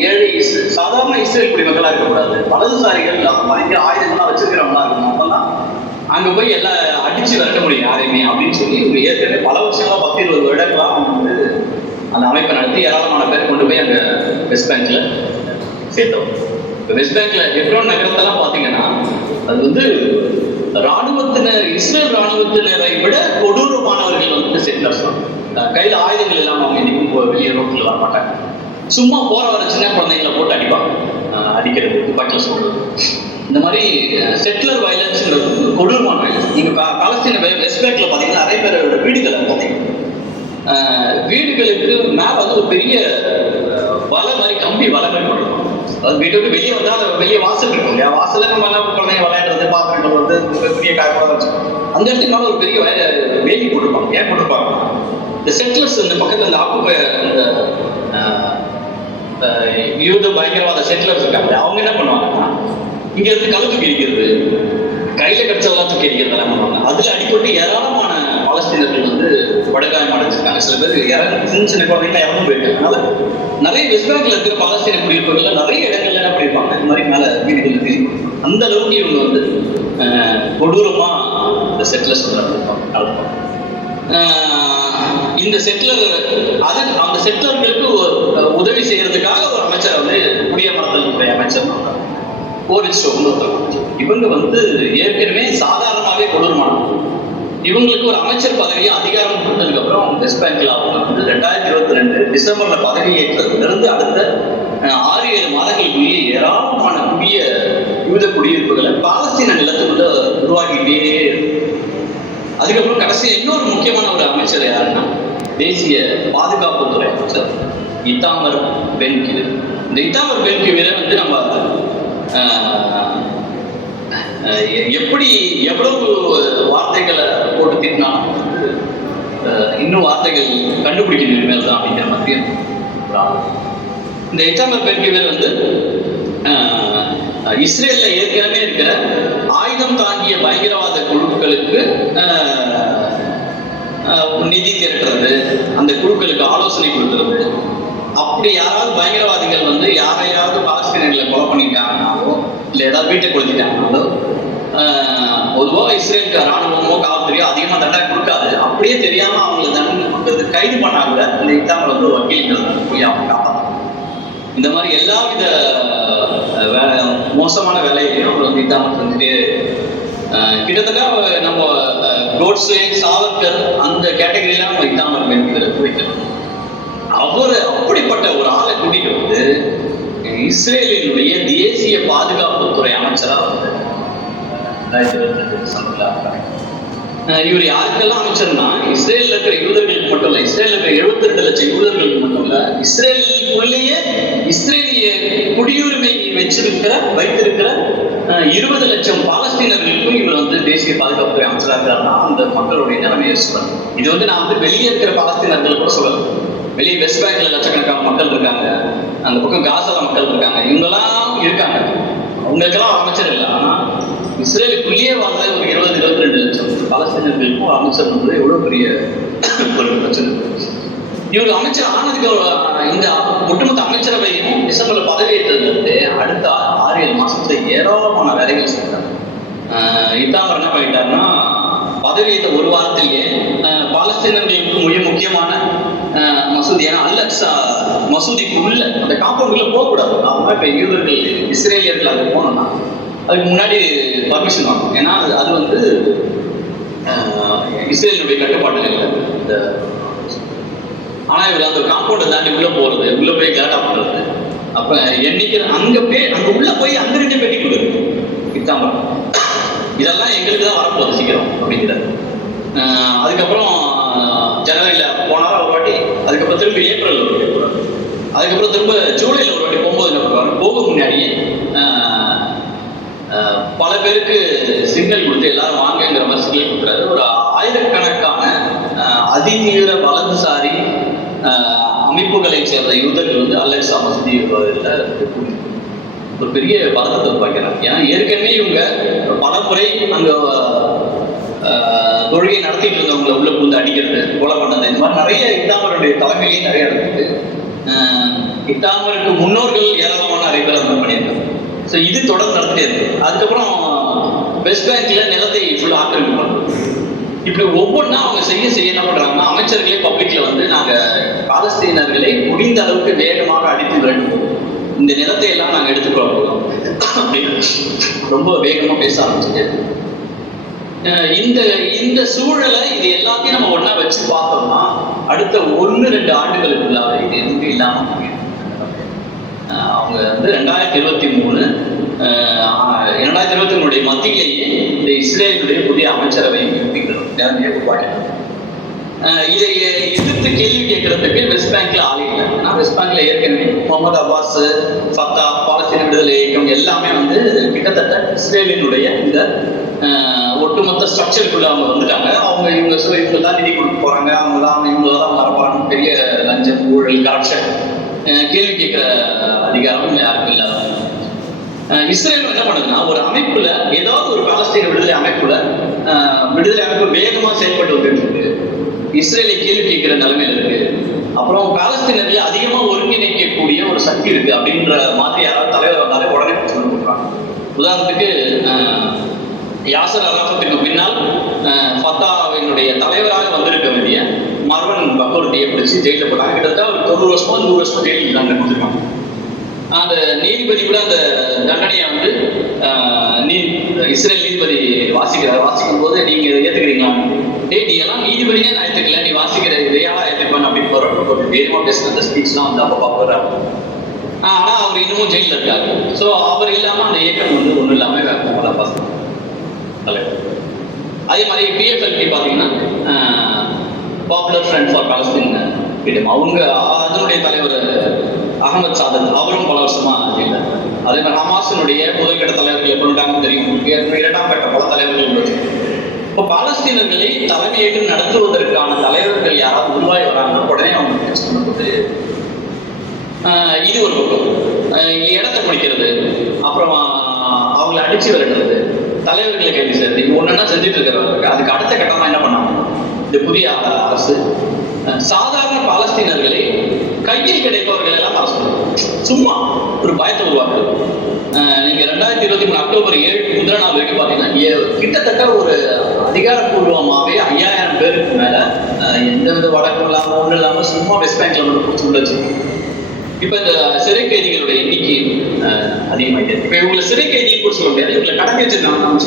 ஏழை இஸ்- சாதாரண இஸ்ரேல் குடிமக்களா இருக்கக்கூடாது. வலதுசாரிகள் பயங்கர ஆயுதங்கள்லாம் வச்சிருக்கிறவங்களா இருக்கணும். அப்பதான் அங்க போய் எல்லாம் அடிச்சு விரட்ட முடியும் யாரையுமே அப்படின்னு சொல்லி இவங்க ஏற்கனவே பல வருஷங்களா பத்து இருபது வருடங்களா அவங்க வந்து அந்த அமைப்பை நடத்தி ஏராளமான பேர் கொண்டு போய் அங்க வெஸ்ட் பேங்க்ல சேர்த்தோம். இப்போ வெஸ்ட் பேங்க்ல எப்ரோன் நகரத்தெல்லாம் பாத்தீங்கன்னா அது வந்து ராணுவ ராணுவத்தினர் இஸ்ரேல் ராணுவத்தினரை விட கொடூரமானவர்கள் வந்து செட்டிலர்ஸ் கையில ஆயுதங்கள் இல்லாம அவங்க இன்னைக்கும் வெளியே ரோட்டில் வர மாட்டாங்க. சும்மா போற வர சின்ன குழந்தைங்களை போட்டு அடிப்பாங்க. அடிக்கிறது துப்பாக்கியில் சொல்றது இந்த மாதிரி செட்டிலர் வயலன்ஸ்ங்கிறது வந்து கொடூரமான வயலன்ஸ் நீங்க பாலஸ்தீன வெஸ்ட் பேங்க்ல பாத்தீங்கன்னா நிறைய பேரோட வீடுகளை பாத்தீங்கன்னா வீடுகளுக்கு மேல வந்து ஒரு பெரிய வலை மாதிரி கம்பி வலை மாதிரி போட்டுருக்கோம் அது வீட்டுக்கு வெளியே வந்தா அதை வெளியே வாசல் இருக்கும் இல்லையா? வாசல்ல நம்ம என்ன குழந்தைங்க விளையாடுறது பாத்திரங்கள் வந்து பெரிய காய்ப்பாக வச்சுக்கோம் அந்த இடத்துக்கு மேல ஒரு பெரிய வேலி போட்டிருப்பாங்க. ஏன் போட்டிருப்பாங்க? இந்த செட்டிலர்ஸ் இந்த பக்கத்துல இந்த ஆப்பு இந்த யூத பயங்கரவாத செட்டிலர்ஸ் இருக்காங்க. அவங்க என்ன பண்ணுவாங்கன்னா இங்க இருந்து கள்ள தூக்கி அடிக்கிறது கையில கிடைச்சதெல்லாம் தூக்கி அடிக்கிறது எல்லாம் பண்ணுவாங்க. அதுல அடிப்பட்டு ஏராளமான பாலஸ்தீனர்கள் வந்து படுகாயம் அடைஞ்சிருக்காங்க சில பேர் இறந்து சின்ன சின்ன குழந்தைங்க இறந்து போயிருக்காங்க. அதனால நிறைய வெஸ்ட் பேங்க்ல இருக்கிற பாலஸ்தீன குடியிருப்புகள்ல நிறைய இடங்கள்ல என்ன பண்ணிருப்பாங்க? இந்த மாதிரி மேல வீடுகள் தெரியும். அந்த அளவுக்கு இவங்க வந்து ஆஹ், கொடூரமா இந்த செட்டிலர்ஸ் சொல்றாங்க. நடப்பாங்க ஆஹ் இந்த செட்டிலர் அது அந்த செட்டிலர்களுக்கு ஒரு உதவி செய்யறதுக்காக ஒரு அமைச்சர் வந்து குடியமர்த்தல் துறை அமைச்சர் கோரிச்சோம்னு ஒருத்தர் இவங்க வந்து ஏற்கனவே சாதாரணமாவே கொடூரமானவங்க. இவங்களுக்கு ஒரு அமைச்சர் பதவியை அதிகாரம் கொடுத்ததுக்கு அப்புறம் வெஸ்ட் பேங்க்ல அவங்க வந்து ரெண்டாயிரத்தி இருபத்தி ரெண்டு டிசம்பர்ல பதவி ஏற்றதுலேருந்து அடுத்த ஆறு ஏழு மாதங்களுக்குள்ளேயே ஏராளமான புதிய யூத குடியிருப்புகளை பாலஸ்தீன நிலத்துக்குள்ள உருவாக்கிட்டே அதுக்கப்புறம் கடைசி இன்னொரு முக்கியமான ஒரு அமைச்சர் யாருன்னா தேசிய பாதுகாப்புத்துறை அமைச்சர் இத்தாமர் பென்கிவிர். இந்த இத்தாமர் பென்கிவிரை வந்து நம்ம எப்படி எவ்வளவு வார்த்தைகளை போட்டு திட்டினாலும் இன்னும் வார்த்தைகள் கண்டுபிடிக்க இனிமேல் தான் அப்படிங்கிற மாதிரி இந்த இத்தாமர் பெண்கள் வந்து இஸ்ரேலில் இஸ்ரேல்ல ஏற்கனவே இருக்கிற ஆயுதம் தாங்கிய பயங்கரவாத குழுக்களுக்கு நிதி திரட்டுறது அந்த குழுக்களுக்கு ஆலோசனை கொடுக்கறது. அப்படி யாராவது பயங்கரவாதிகள் வந்து யாரையாவது பாலஸ்தீனர்களை கொலை பண்ணிட்டாங்கன்னா ஏதாவது வீட்டை கொடுத்துட்டாங்கனாலோ பொதுவாக இஸ்ரேலுக்கு ராணுவமோ காவல்துறையோ அதிகமாக தண்டனை கொடுக்காது. அப்படியே தெரியாம அவங்களை தண்டனை கொடுக்கறது கைது பண்ணாங்க. இந்த எக்ஸாம்பிள் வந்து ஒரு வக்கீல்கள் போய் அவங்க காப்பாற்றாங்க இந்த மாதிரி எல்லா வித வே- மோசமான வேலைகளையும் அவர் வந்து இத்தாமல் வந்துட்டு கிட்டத்தட்ட நம்ம அஹ், கோட்ஸே சாவர்கர் அந்த கேட்டகரியில நம்ம இத்தாமல் என்கிறது அவர் அப்படிப்பட்ட ஒரு ஆளை கூட்டிட்டு வந்து இஸ்ரேலினுடைய தேசிய பாதுகாப்புத்துறை அமைச்சராக வந்து ரெண்டாயிரத்தி இருபத்தி டிசம்பர்ல இவர் யாருக்கெல்லாம் அமைச்சர்னா இஸ்ரேல்ல இருக்கிற யூதர்களுக்கு மட்டும் இல்ல இஸ்ரேல்ல இருக்கிற எழுபத்தி ரெண்டு லட்சம் யூதர்களுக்கு மட்டும் இல்ல இஸ்ரேலுக்குள்ளேயே இஸ்ரேலிய குடியுரிமை வச்சிருக்கிற வைத்திருக்கிற அஹ், இருபது லட்சம் பாலஸ்தீனர்களுக்கும் இவர் வந்து தேசிய பாதுகாப்புத்துறை அமைச்சராக இருக்காருன்னா அந்த மக்களுடைய நிலைமையை சொல்றாரு. இது வந்து நான் வந்து வெளியே இருக்கிற பாலஸ்தீனர்கள் கூட சொல்லலாம் வெளியே வெஸ்ட் பேங்க்ல லட்சக்கணக்கான மக்கள் இருக்காங்க. அந்த பக்கம் காசால மக்கள் இருக்காங்க. இவங்கெல்லாம் இருக்காங்க. அவங்களுக்கெல்லாம் அமைச்சர் இல்லை. ஆனா இஸ்ரேலுக்குள்ளேயே வாழ்ந்த ஒரு இருபது இருபத்தி ரெண்டு லட்சம். பாலஸ்தீனர்களுக்கும் அமைச்சர் வந்து எவ்வளவு பெரிய ஒரு பிரச்சனை. இவர் அமைச்சர் ஆனதுக்கு இந்த ஒட்டுமொத்த அமைச்சரவையும் டிசம்பர்ல பதவியேற்றது வந்து அடுத்த ஆறு ஏழு மாசத்துல ஏராளமான வேலைகள் செஞ்சாங்க இத்தாமர் என்ன பண்ணிட்டாருன்னா பதவியேற்ற ஒரு வாரத்திலேயே பாலஸ்தீனர்களுக்கு மிக முக்கியமான மசூதி ஏன்னா அல்லக்ஸா மசூதிக்கு உள்ள அந்த காம்பவுண்டுக்குள்ள போகக்கூடாது. அவங்க இப்ப யூதர்கள் இஸ்ரேலியர்கள் அங்கே போனோம்னா அதுக்கு முன்னாடி பர்மிஷன் வாங்கும் ஏன்னா அது அது வந்து இஸ்ரேலினுடைய கட்டுப்பாட்டில் இல்லை. இந்த ஆனா இவர் அந்த காம்பவுண்டை தாண்டி உள்ள போறது உள்ள போய் கேட்டா பண்றது. அப்ப எண்ணிக்கிற அங்க போய் அங்க உள்ள போய் அங்க ரெண்டு பெட்டி கொடுக்குது இத்தாம்பரம். இதெல்லாம் எங்களுக்கு தான் வரப்போகுது சீக்கிரம் அப்படிங்கிறாரு அதுக்கப்புறம் ஜனவரியில போனாரா ஒரு வாட்டி அதுக்கப்புறம் திரும்ப ஏப்ரல் ஒரு வாட்டி போறாரு அதுக்கப்புறம் திரும்ப ஜூலையில் ஒரு வாட்டி போகும்போது என்ன பண்ணுவாரு? போக முன்னாடியே பல பேருக்கு சிக்னல் கொடுத்து எல்லாரும் வாங்கங்கிற மாதிரி சிக்னல் கொடுக்குறாரு. ஒரு ஆயிரக்கணக்கான அதிதீவிர வலதுசாரி அமைப்புகளை சேர்ந்த யூதர்கள் வந்து அலெக்சா மசதி ஒரு பெரிய பதத்தை பார்க்கிறாங்க ஏன்னா ஏற்கனவே இவங்க பல முறை அங்க தொழுகை நடத்திட்டு இருந்தவங்களை உள்ள புகுந்து அடிக்கிறது கொலை பண்ணது இந்த மாதிரி நிறைய இத்தாமருடைய தலைமையிலேயே நிறைய நடக்குது. இத்தாமருக்கு முன்னோர்கள் ஏராளமான நிறைய பண்ணியிருக்காங்க. ஸோ இது தொடர்ந்து நடந்துட்டே இருக்கு. அதுக்கப்புறம் வெஸ்ட் பேங்க்ல நிலத்தை ஃபுல்லாக ஆக்கிரமிப்பு பண்ணுறது இப்படி ஒவ்வொன்றா அவங்க செய்ய செய்ய என்ன பண்றாங்கன்னா அமைச்சர்களே பப்ளிக்ல வந்து நாங்க பாலஸ்தீனர்களை முடிந்த அளவுக்கு வேகமாக அடித்து விரட்டுவோம் இந்த நிலத்தை எல்லாம் நாங்க எடுத்துக்கிறோம் அப்படின்னு ரொம்ப வேகமா பேச ஆரம்பிச்சுட்டு இந்த இந்த சூழலை இது எல்லாத்தையும் நம்ம ஒண்ணா வச்சு பார்த்தோம்னா அடுத்த ஒன்று ரெண்டு ஆண்டுகளுக்குள்ளாக இது எதுவுமே இல்லாமல் போயிடும். அவங்க வந்து ரெண்டாயிரத்தி இருபத்தி மூணு இரண்டாயிரத்தி இருபத்தி மூணுடைய மத்தியிலேயே இந்த இஸ்ரேலுடைய புதிய அமைச்சரவை அப்படிங்கிற நிலைமையை உருவாக்கினாங்க இதை எதிர்த்து கேள்வி கேட்கறதுக்கு வெஸ்ட் பேங்க்ல ஆள் இல்லை. ஏன்னா வெஸ்ட் பேங்க்ல ஏற்கனவே முகமது அப்பாஸ் ஃபத்தா பாலஸ்தீன விடுதலை இயக்கம் எல்லாமே வந்து கிட்டத்தட்ட இஸ்ரேலினுடைய இந்த ஒட்டுமொத்த ஸ்ட்ரக்சருக்குள்ள அவங்க வந்துட்டாங்க. அவங்க இவங்க இவங்க தான் நிதி கொடுக்க போறாங்க. அவங்க தான் இவங்க தான் மரபான பெரிய லஞ்சம் ஊழல் கரப்ஷன் கேள்வி கேட்கிற அதிகாரம் யாருக்கும் இல்லாத இஸ்ரேல் என்ன பண்ணுதுன்னா ஒரு அமைப்புல ஏதாவது ஒரு பாலஸ்தீன விடுதலை அமைப்புல விடுதலை அமைப்பு வேகமா செயல்பட்டு வந்துட்டு இருக்கு இஸ்ரேலை கேள்வி கேட்கிற நிலைமையில இருக்கு. அப்புறம் பாலஸ்தீனத்துல அதிகமா ஒருங்கிணைக்கக்கூடிய ஒரு சக்தி இருக்கு அப்படின்ற மாதிரி யாராவது தலைவர் வந்தாலே உடனே பிரச்சனை கொடுக்குறாங்க உதாரணத்துக்கு யாசர் அராஃபத்துக்கு பின்னால் அஹ், ஃபத்தாவினுடைய தலைவராக வந்திருக்க வேண்டிய மர்வன் டே பிடிச்சி ஜெயிலில் போட்டாங்க. கிட்டத்தட்ட ஒரு தொண்ணூறு வருஷமோ நூறு வருஷமோ ஜெயிலில் தண்டனை கொடுத்துருக்காங்க. அந்த நீதிபதி கூட அந்த தண்டனையை வந்து நீ இஸ்ரேல் நீதிபதி வாசிக்கிறார். வாசிக்கும் போது நீங்க இதை ஏத்துக்கிறீங்களா? டேய் நீ எல்லாம் நீதிபதியே நான் ஏத்துக்கல. நீ வாசிக்கிற இதையாடா ஏத்துப்பேன் அப்படின்னு போறப்ப ஒரு தைரியமா பேசுன அந்த ஸ்பீச்லாம் வந்து அப்ப பாக்குறாரு ஆனா அவர் இன்னமும் ஜெயில இருக்காரு. சோ அவர் இல்லாம அந்த இயக்கம் வந்து ஒண்ணும் இல்லாம வேற பசங்க. அதே மாதிரி பிஎஃப்எல்பி பார்த்தீங்கன்னா popular front for Palestine freedom அவங்க அதனுடைய தலைவர் அகமது சாதத் அவரும் பல வருஷமா இல்லை அதே மாதிரி ஹமாஸினுடைய முதல்கட்ட தலைவர்கள் எப்போ தெரியும். ஏற்கனவே இரண்டாம் கட்ட பல தலைவர்கள் உள்ளது இப்போ பாலஸ்தீனர்களை தலைமையேற்று நடத்துவதற்கான தலைவர்கள் யாராவது உருவாகி வராங்கன்னா உடனே அவங்க பண்ணும்போது இது ஒரு பக்கம். இடத்தை இடத்த பிடிக்கிறது அப்புறம் அவங்கள அடிச்சு விரட்டுறது தலைவர்களை கைது செய்யறது. இது ஒன்றா செஞ்சுட்டு இருக்கிறவங்க அதுக்கு அடுத்த கட்டமா என்ன பண்ணாங்க? இந்த புதிய அரசு சாதாரண பாலஸ்தீனர்களை கையில் கிடைப்பவர்கள் எல்லாம் அரசு. சும்மா ஒரு பயத்தை உருவாக்குறது நீங்க ரெண்டாயிரத்தி இருபத்தி மூணு அக்டோபர் ஏழு முதல் நாள் வரைக்கும் பாத்தீங்கன்னா கிட்டத்தட்ட ஒரு அதிகாரப்பூர்வமாவே ஐயாயிரம் பேருக்கு மேல எந்த வித வழக்கம் இல்லாம ஒண்ணு இல்லாம சும்மா வெஸ்ட் பேங்க்ல மட்டும் கொடுத்து உள்ள இப்ப இந்த சிறை கைதிகளுடைய எண்ணிக்கை அஹ், இப்ப இவங்களை சிறை கைதியை கூட சொல்ல முடியாது. இவங்களை கடத்தி வச்சிருக்காங்க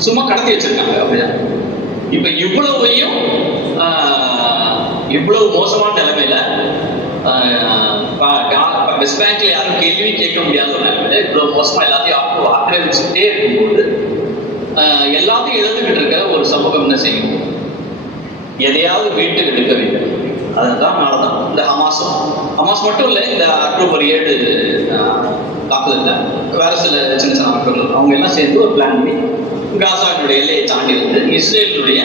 சும்மா கடத்தி வச்சிருக்காங்க அப்படிதான். இப்ப இவ்வளவையும் இவ்வளவு மோசமான நிலைமையில ஆஹ், வெஸ்ட் பேங்க்ல யாரும் கேள்வி கேட்க முடியாத ஒரு நிலைமையில இவ்வளவு மோசமா எல்லாத்தையும் ஆக்கிரமிச்சுட்டே இருக்கும்போது எல்லாத்தையும் இழந்துகிட்டு இருக்கிற ஒரு சமூகம் என்ன செய்யும்? எதையாவது வீட்டுக்கு எடுக்க வேண்டும். அதுதான் தான் இந்த ஹமாஸும் ஹமாஸ் மட்டும் இல்லை இந்த அக்டோபர் ஏழு தாக்குதல்ல வேற சில சின்ன சின்ன மக்கள் அவங்க எல்லாம் சேர்ந்து ஒரு பிளான் பண்ணி காசாவினுடைய எல்லையை தாண்டி வந்து இஸ்ரேலுடைய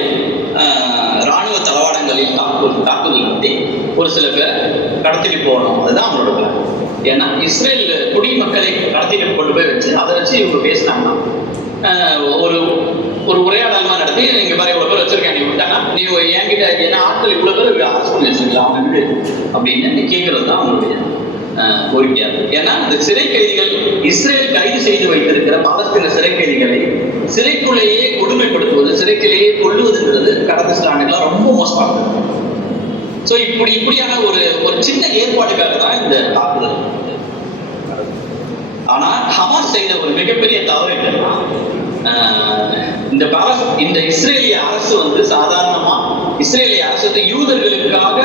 ராணுவ தளவாடங்களில் தாக்குதல் தாக்குதல் நடத்தி ஒரு சில பேர் கடத்திட்டு போகணும். அதுதான் அவங்களோட பிளான் ஏன்னா இஸ்ரேல் குடிமக்களை கடத்திட்டு கொண்டு போய் வச்சு அதை வச்சு இவங்க பேசினாங்கன்னா ஒரு ஒரு உரையாடல் மாதிரி நடத்தி இங்கே பாரு இவ்வளவு பேர் வச்சிருக்கேன் நீ விட்டானா நீ என்கிட்ட என்ன ஆட்கள் இவ்வளவு பேர் அரசு பண்ணி வச்சிருக்கலாம் அவங்க அப்படின்னு நீ கேட்கறது தான் அவங்களுடைய கோரிக்கையாக இருக்கு. ஏன்னா இந்த சிறை கைதிகள் இஸ்ரேல் கைது செய்து வைத்திருக்கிற பாலஸ்தீன சிறை கைதிகளை சிறைக்குள்ளேயே கொடுமைப்படுத்துவது சிறைக்குள்ளேயே கொள்ளுவதுங்கிறது கடந்த சில ஆண்டுகளாக ரொம்ப மோசமானது ஸோ இப்படி இப்படியான ஒரு ஒரு சின்ன ஏற்பாடுக்காக தான் இந்த தாக்குதல் ஆனா ஹமாஸ் செய்த ஒரு மிகப்பெரிய தவறு என்னன்னா ஆஹ், இந்த பாலஸ் இந்த இஸ்ரேலிய அரசு வந்து சாதாரணமா இஸ்ரேலிய அரசு யூதர்களுக்காக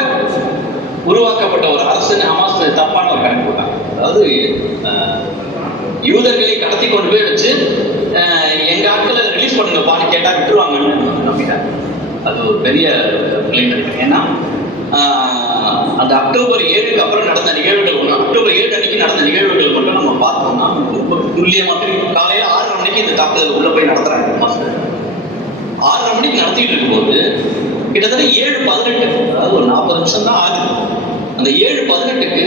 உருவாக்கப்பட்ட ஒரு அரசு ஹமாஸ் தப்பான கணக்கு போட்டாங்க அதாவது யூதர்களை கடத்தி கொண்டு போய் வச்சு எங்க ஆட்களை ரிலீஸ் பண்ணுங்க பாடி கேட்டா விட்டுருவாங்கன்னு நம்பிட்டாங்க. அது ஒரு பெரிய ஏன்னா அந்த அக்டோபர் ஏழுக்கு அப்புறம் நடந்த நிகழ்வுகள் ஒன்று அக்டோபர் ஏழு அன்னைக்கு நடந்த நிகழ்வுகள் மட்டும் நம்ம பார்த்தோம்னா ரொம்ப துல்லியமா தெரியும் காலையில ஆறரை மணிக்கு இந்த தாக்குதல் உள்ள போய் நடத்துறாங்க மாஸ்டர் ஆறரை மணிக்கு நடத்திட்டு இருக்கும்போது கிட்டத்தட்ட ஏழு பதினெட்டு அதாவது ஒரு நாற்பது நிமிஷம் தான் ஆகுது. அந்த ஏழு பதினெட்டுக்கு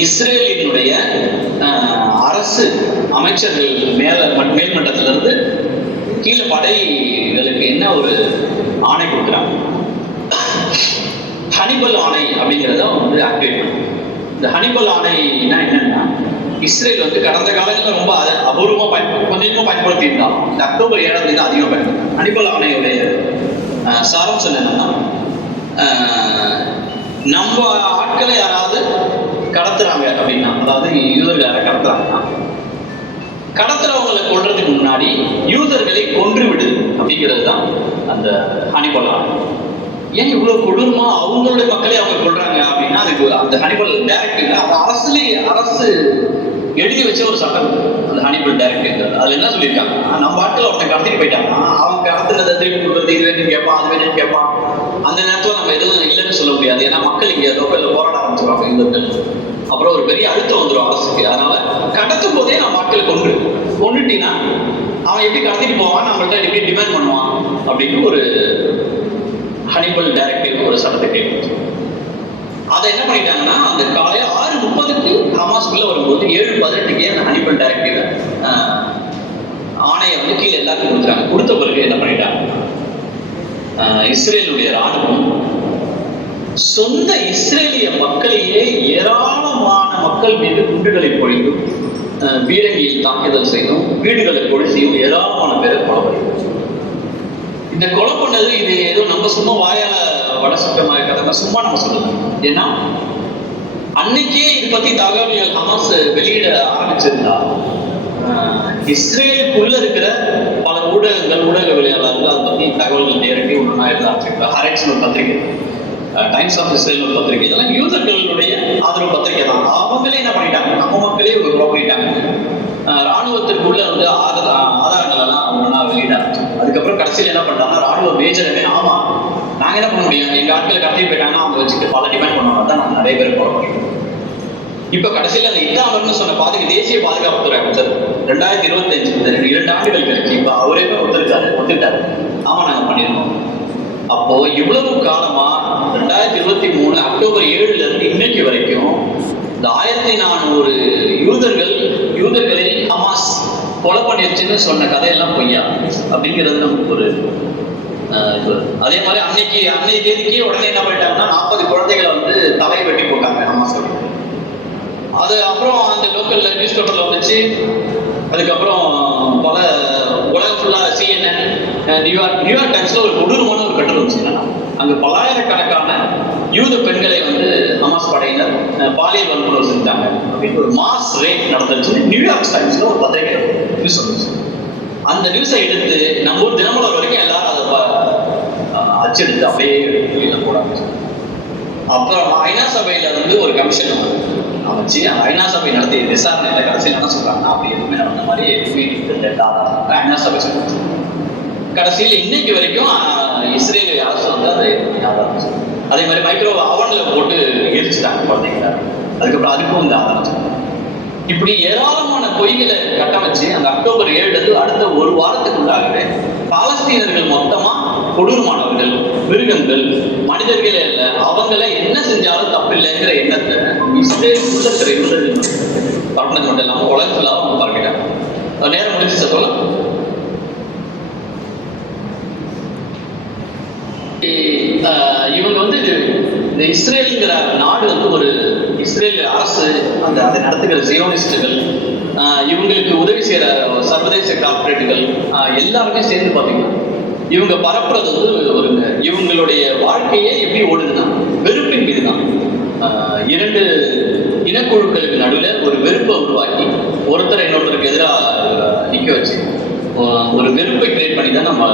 இஸ்ரேலினுடைய அரசு அமைச்சர்கள் மேல மட்- மேல்மட்டத்துல இருந்து கீழே படைகளுக்கு என்ன ஒரு ஆணை கொடுக்குறாங்க? ஹனிபல் ஆணை அப்படிங்கிறத வந்து ஆக்டிவேட் பண்ணும் இந்த ஹனிபல் ஆணைனா என்னன்னா இஸ்ரேல் வந்து கடந்த காலங்களில் ரொம்ப அபூர்வமாக அபூர்வமா பயன்படுத்தி கொஞ்சமா பயன்படுத்தி இருந்தாலும் இந்த அக்டோபர் ஏழாம் தேதி அதிகமாக பயன்படுத்தும் ஹனிபல் ஆணையுடைய சாரம்சம் என்னன்னா நம்ம ஆட்களை யாராவது கடத்துறாங்க அப்படின்னா அதாவது யூதர்களை கடத்துறாங்க கடத்துறாங்கன்னா கடத்துறவங்களை கொள்றதுக்கு முன்னாடி யூதர்களை கொன்று விடு அப்படிங்கிறது தான் அந்த ஹனிபல் ஏன் இவ்வளவு கொடூரமா அவங்களுடைய மக்களே அவங்க கொள்றாங்க அப்படின்னா அதுக்கு அந்த ஹனிபல் டைரக்டிவ்ல அந்த அரசுலே அரசு எழுதி வச்ச ஒரு சட்டம். அந்த ஹனிபல் டைரக்டிவ் அதுல என்ன சொல்லியிருக்காங்க நம்ம ஆட்கள் அவனை கடத்திட்டு போயிட்டாங்க அவன் கடத்துறதை திருப்பி கொடுக்குறது இது வேணும்னு கேட்பான் அது வேணும்னு கேட்பான். அந்த நேரத்தில் நம்ம எதுவும் இல்லைன்னு சொல்ல முடியாது. ஏன்னா மக்கள் இங்கே லோக்கல்ல போராட ஆரம்பிச்சிருவாங்க யூதர்கள் அப்புறம் ஒரு பெரிய அழுத்தம் வந்துடும் அரசுக்கு. அதனால கடத்தும் போதே நம்ம மக்களை கொண்டு கொண்டுட்டீங்கன்னா அவன் எப்படி கடத்திட்டு போவான் நம்மள்ட்ட எப்படி டிமாண்ட் பண்ணுவான் அப்படின்னு ஒரு ஹனிபல் டைரக்டிவ் ஒரு சட்டத்தை அதை என்ன பண்ணிட்டாங்கன்னா அந்த காலையில் ஆறு முப்பதுக்கு ஹமாஸ்குள்ள வரும்போது ஏழு பதினெட்டுக்கே அந்த ஹனிபல் டைரக்டிவ் ஆணையை வந்து கீழே எல்லாருக்கும் கொடுத்துறாங்க கொடுத்த பிறகு என்ன பண்ணிட்டாங்க? இஸ்ரேலுடைய ராணுவம் சொந்த இஸ்ரேலிய மக்களையே ஏராளமான மக்கள் மீது குண்டுகளை பொழிந்தும் ஆஹ் பீரங்கியில் தாக்குதல் செய்தும் வீடுகளை கொளுத்தியும் ஏராளமான பேரை கொலை இந்த கொலை பண்ணது இது ஏதோ நம்ம சும்மா வாயால வட சுத்தமாக கதை சும்மா நம்ம சொல்லலாம். ஏன்னா அன்னைக்கே இது பத்தி தகவல்கள் ஹமாஸ் வெளியிட ஆரம்பிச்சிருந்தா இஸ்ரேலுக்குள்ள இருக்கிற ஊடகங்கள் ஊடகவியலாளர்கள் அதை பற்றி தகவல்கள் நேரடி ஒன்றுனா எழுத ஆரம்பிச்சிருக்காங்க ஹரெட்ஸ் ஒரு பத்திரிகை டைம்ஸ் ஆஃப் இஸ்ரேல் ஒரு பத்திரிகை இதெல்லாம் யூதர்களுடைய ஆதரவு பத்திரிகை தான். அவங்களே என்ன பண்ணிட்டாங்க? நம்ம மக்களே ஒரு குழப்பிட்டாங்க பண்ணிட்டாங்க. ராணுவத்திற்குள்ள வந்து ஆதார ஆதாரங்கள் எல்லாம் ஒன்றா வெளியிட அதுக்கப்புறம் கடைசியில் என்ன பண்ணிட்டாங்கன்னா ராணுவ மேஜருமே ஆமா நாங்க என்ன பண்ண முடியும்? எங்க ஆட்கள் கடத்தி போயிட்டாங்கன்னா அவங்க வச்சுட்டு பல டிமாண்ட் பண்ணுவாங்க. தான் நாங்கள் நிறைய பேர் போட முடியும். இப்ப கடைசியில் அந்த இத்தாமர்னு சொன்ன பாதுகா தேசிய பாதுகாப்புத்துறை அமைச்சர் ரெண்டாயிரத்தி இருபத்தி அஞ்சு இந்த ரெண்டு- இரண்டு ஆண்டுகள் கழிச்சு இப்ப அவரே போய் ஒத்துருக்காரு ஒத்துக்கிட்டாரு. ஆமா நாங்க பண்ணிருக்கோம். அப்போ இவ்வளவு காலமா ரெண்டாயிரத்தி இருபத்தி மூணு அக்டோபர் ஏழுல இருந்து இன்னைக்கு வரைக்கும் இந்த ஆயிரத்தி நானூறு யூதர்கள் யூதர்களை ஹமாஸ் கொலை பண்ணிருச்சுன்னு சொன்ன கதையெல்லாம் பொய்யா? அப்படிங்கிறது நமக்கு ஒரு அதே மாதிரி அன்னைக்கு அன்னைய தேதிக்கே உடனே என்ன பண்ணிட்டாங்கன்னா நாற்பது குழந்தைகளை வந்து தலையை வெட்டி போட்டாங்க அம்மா சொல்லி அது அப்புறம் அந்த லோக்கல்ல நியூஸ் பேப்பர்ல வந்துச்சு. அதுக்கப்புறம் பல உலக ஃபுல்லா சிஎன்என் நியூயார்க் நியூயார்க் டைம்ஸ்ல ஒரு கொடூரமான ஒரு கட்டுரை வச்சுக்கலாம் அங்கே அங்க பல்லாயிரக்கணக்கான யூத பெண்களை வந்து ஹமாஸ் படையினர் பாலியல் வன்முறை செஞ்சாங்க அப்படின்னு ஒரு மாஸ் ரேட் நடந்துச்சு நியூயார்க் டைம்ஸ்ல ஒரு பத்திரிகை நியூஸ் வந்துச்சு. அந்த நியூஸை எடுத்து நம்ம ஊர் தினமலர் வரைக்கும் எல்லாரும் அதை ப- அச்செடுத்து அப்படியே போட ஆரம்பிச்சு அப்புறம் ஐநா சபையில இருந்து ஒரு கமிஷன் அமைச்சு ஐநா சபை நடத்திய விசாரணையில கடைசியில் என்ன சொல்றாங்கன்னா அப்படி எதுவுமே நடந்த மாதிரி எதுவுமே இல்லை ஆதாரம் ஐநா சபை சொல்லுச்சு கடைசியில் இன்னைக்கு வரைக்கும் இஸ்ரேல் அரசு வந்து அதை ஆதாரம் அதே மாதிரி மைக்ரோ அவனில் போட்டு எரிச்சுட்டாங்க குழந்தைங்கள. அதுக்கப்புறம் அதுக்கும் இந்த ஆதாரம் இப்படி ஏராளமான பொய்களை கட்டமைச்சு அந்த அக்டோபர் ஏழுல இருந்து அடுத்த ஒரு வாரத்துக்குள்ளாகவே பாலஸ்தீனர்கள் மொத்தமா கொடூரமானவர்கள் மிருகங்கள் மனிதர்களே இல்ல அவங்கள என்ன செஞ்சாலும் தப்பில்லைங்கிற எண்ணத்தை இஸ்ரேல் உள்ள இருக்கிற யூதர்கள் மட்டும் இல்லாம உலகம் அவங்க பார்க்கிறாங்க நேரம் முடிஞ்சு சொல்லலாம் இவங்க வந்து இந்த இஸ்ரேலுங்கிற நாடு வந்து ஒரு இஸ்ரேல் அரசு அந்த அதை நடத்துகிற ஜியோனிஸ்டுகள் இவங்களுக்கு உதவி செய்யற சர்வதேச கார்பரேட்டுகள் எல்லாருமே சேர்ந்து பார்த்தீங்கன்னா இவங்க பரப்புறது வந்து ஒரு இவங்களுடைய வாழ்க்கையே எப்படி ஓடுதுன்னா வெறுப்பின் மீது தான் இரண்டு இனக்குழுக்களுக்கு நடுவில் ஒரு வெறுப்பை உருவாக்கி ஒருத்தர் இன்னொருத்தருக்கு எதிராக நிற்க வச்சு ஒரு வெறுப்பை கிரியேட் பண்ணி தான் நம்ம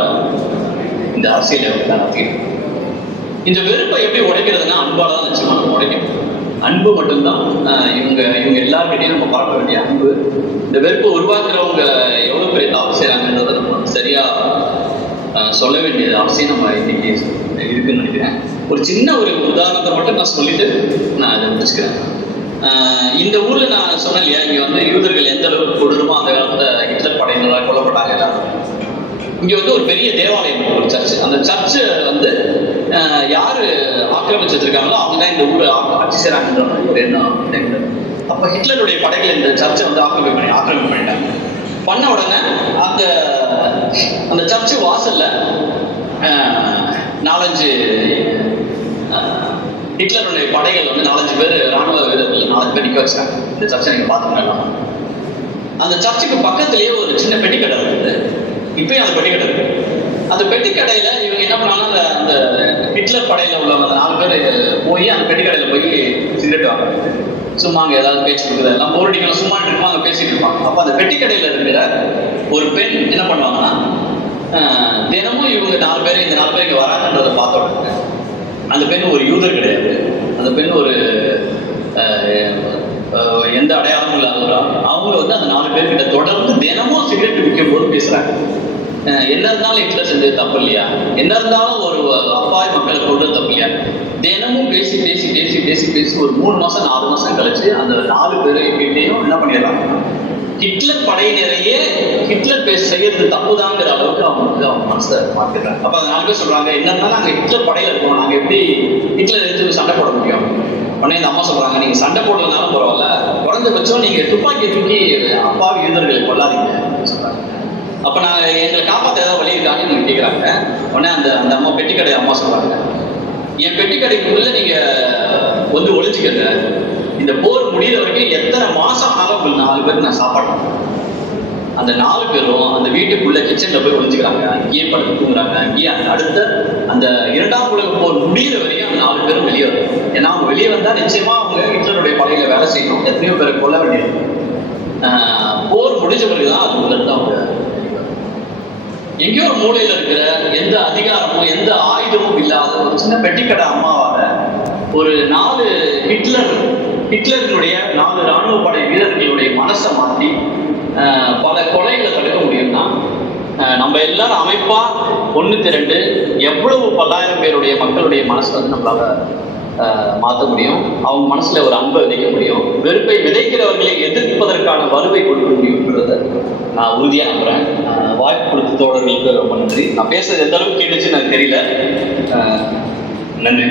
இந்த அரசியலை வந்து இந்த வெறுப்பை எப்படி உடைக்கிறதுனா அன்பால் தான் நிச்சயமாக நம்ம உடைக்கணும். அன்பு மட்டும்தான் இவங்க இவங்க எல்லாருக்கிட்டையும் நம்ம பார்க்க வேண்டிய அன்பு. இந்த வெறுப்பை உருவாக்குறவங்க எவ்வளோ பெரிய தவறு செய்கிறாங்கன்றதை நம்ம சரியாக சொல்ல வேண்டியது அவசியம். நம்ம இன்னைக்கு இருக்குன்னு நினைக்கிறேன். ஒரு சின்ன ஒரு உதாரணத்தை மட்டும் நான் சொல்லிட்டு நான் அதை முடிச்சுக்கிறேன். இந்த ஊர்ல நான் சொன்னேன் இல்லையா இங்க வந்து யூதர்கள் எந்த அளவுக்கு கொடூரமா அந்த காலத்துல ஹிட்லர் படையினரால் கொல்லப்பட்டாங்க எல்லாரும்? இங்க வந்து ஒரு பெரிய தேவாலயம் ஒரு சர்ச் அந்த சர்ச் வந்து யாரு ஆக்கிரமிச்சு வச்சிருக்காங்களோ அவங்க தான் இந்த ஊரை ஆட்சி செய்றாங்கன்ற ஒரு எண்ணம் அப்ப ஹிட்லருடைய படைகள் இந்த சர்ச்சை வந்து ஆக்கிரமிப்பு பண்ணி ஆக்கிரமிப்பு பண்ணிட்டாங்க. பண்ண உடனே அந்த அந்த சர்ச்சு வாசல்ல நாலஞ்சு ஹிட்லருடைய படைகள் வந்து நாலஞ்சு பேர் ராணுவ வீரர்கள் நாலஞ்சு பேர் நிக்க வச்சாங்க. இந்த சர்ச்சை நீங்க பாத்துக்கலாம் அந்த சர்ச்சுக்கு பக்கத்துலேயே ஒரு சின்ன பெட்டி கடை இருக்குது. இப்பயும் அந்த பெட்டி கடை இருக்கு. அந்த பெட்டி கடையில இவங்க என்ன பண்ணாங்கன்னா அந்த அந்த ஹிட்லர் படையில உள்ளவங்க அந்த நாலு பேர் போய் அந்த பெட்டி கடையில போய் சிகரெட் வாங்க சும்மா அங்க ஏதாவது பேச்சு கொடுக்குறது எல்லாம் போர் அடிக்கலாம் சும்மா இருப்பாங்க அங்க பேசிட்டு இருப்பாங்க. அப்ப அந்த பெட்டி கடையில இருக்கிற ஒரு பெண் என்ன பண்ணுவாங்கன்னா தினமும் இவங்க நாலு பேர் இந்த நாலு பேர் இங்க வராங்கன்றதை பார்த்த உடனே அந்த பெண் ஒரு யூதர் கிடையாது. அந்த பெண் ஒரு எந்த அடையாளமும் இல்லாத அவங்க வந்து அந்த நாலு பேர்கிட்ட தொடர்ந்து தினமும் சிகரெட் விற்கும் போது பேசுறாங்க என்ன இருந்தாலும் ஹிட்லர் செஞ்சது தப்பு இல்லையா? என்ன இருந்தாலும் ஒரு அப்பாவி மக்களை கொண்டு தப்பு இல்லையா? தினமும் பேசி பேசி பேசி பேசி பேசி ஒரு மூணு மாசம் நாலு மாசம் கழிச்சு அந்த நாலு பேருக்கிட்டையும் என்ன பண்ணிடுறாங்க ஹிட்லர் படையினரையே ஹிட்லர் பேச செய்யறது தப்புதாங்கிற அளவுக்கு அவங்க அவங்க மனசை மாத்திடுறாங்க. அப்ப நாலு பேர் சொல்றாங்க என்னன்னா நாங்க ஹிட்லர் படையில இருக்கோம். நாங்க எப்படி ஹிட்லர் எடுத்து சண்டை போட முடியும்? உடனே இந்த அம்மா சொல்றாங்க நீங்க சண்டை போடலனாலும் பரவாயில்ல. குறைஞ்சபட்சம் நீங்க துப்பாக்கி தூக்கி அப்பாவி யூதர்களை கொள்ளாதீங்க அப்படின்னு சொல்றாங்க. அப்ப நான் எங்களை காப்பாத்த ஏதாவது வழி இருக்காங்கன்னு எனக்கு கேட்குறாங்க உடனே அந்த அந்த அம்மா பெட்டி கடை அம்மா சொல்றாங்க என் பெட்டிக்கடைக்குள்ள நீங்க வந்து ஒளிச்சுக்கங்க இந்த போர் முடியிற வரைக்கும் எத்தனை மாசம் ஆனாலும் உங்களுக்கு நாலு பேருக்கு நான் சாப்பாடு அந்த நாலு பேரும் அந்த வீட்டுக்குள்ள கிச்சன்ல போய் ஒழிஞ்சுக்கிறாங்க அங்கேயே படுத்து தூங்குறாங்க. அங்கேயே அந்த அடுத்த அந்த இரண்டாம் உலக போர் முடியிற வரையும் அந்த நாலு பேரும் வெளியே வரும். ஏன்னா அவங்க வெளியே வந்தா நிச்சயமா அவங்க ஹிட்லருடைய படையில வேலை செய்யணும். எத்தனையோ பேரை கொல்ல வேண்டியது. போர் முடிஞ்ச பிறகுதான் அது முதல்ல அவங்க எங்கேயோ ஒரு மூலையில இருக்கிற எந்த அதிகாரமும் எந்த ஆயுதமும் இல்லாத ஒரு சின்ன பெட்டிக்கடை அம்மாவால ஒரு நாலு ஹிட்லர் ஹிட்லரினுடைய நாலு ராணுவ படை வீரர்களுடைய மனசை மாற்றி பல கொலைகளை தடுக்க முடியும்னா நம்ம எல்லாரும் அமைப்பா ஒன்று திரண்டு எவ்வளவு பல்லாயிரம் பேருடைய மக்களுடைய மனசை வந்து நம்மளால மாற்ற முடியும் அவங்க மனசுல ஒரு அன்பை விதைக்க முடியும் வெறுப்பை விதைக்கிறவர்களை எதிர்ப்பதற்கான வலுவை கொடுக்க முடியும்ன்றத நான் உறுதியாக நம்புறேன். வாய்ப்பு கொடுத்த தோழர்களுக்கு ரொம்ப நன்றி. நான் பேசுறது எந்த அளவுக்கு கேட்டுச்சு எனக்கு தெரியல. நன்றி.